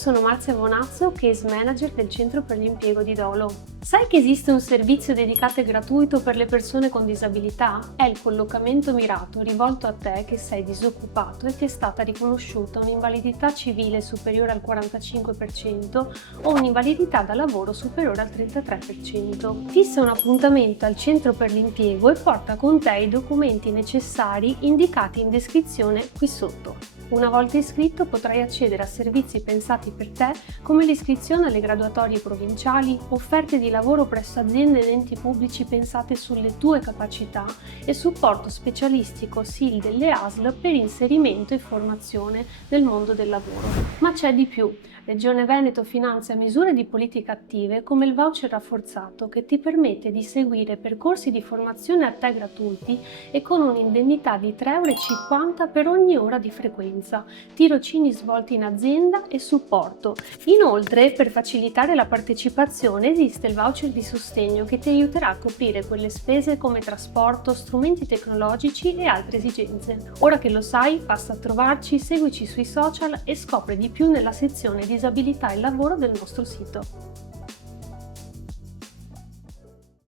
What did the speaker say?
sono Marzia Bonazzo, Case Manager del Centro per l'Impiego di Dolo. Sai che esiste un servizio dedicato e gratuito per le persone con disabilità? È il collocamento mirato rivolto a te che sei disoccupato e che è stata riconosciuta un'invalidità civile superiore al 45% o un'invalidità da lavoro superiore al 33%. Fissa un appuntamento al Centro per l'Impiego e porta con te i documenti necessari indicati in descrizione qui sotto. Una volta iscritto potrai accedere a servizi pensati per te come l'iscrizione alle graduatorie provinciali, offerte di lavoro presso aziende ed enti pubblici pensate sulle tue capacità e supporto specialistico SIL delle ASL per inserimento e formazione nel mondo del lavoro. Ma c'è di più. Regione Veneto finanzia misure di politica attive come il voucher rafforzato che ti permette di seguire percorsi di formazione a te gratuiti e con un'indennità di 3,50 € per ogni ora di frequenza, tirocini svolti in azienda e supporto. Inoltre, per facilitare la partecipazione esiste il voucher di sostegno che ti aiuterà a coprire quelle spese come trasporto, strumenti tecnologici e altre esigenze. Ora che lo sai, passa a trovarci, seguici sui social e scopri di più nella sezione Disabilità e lavoro del nostro sito.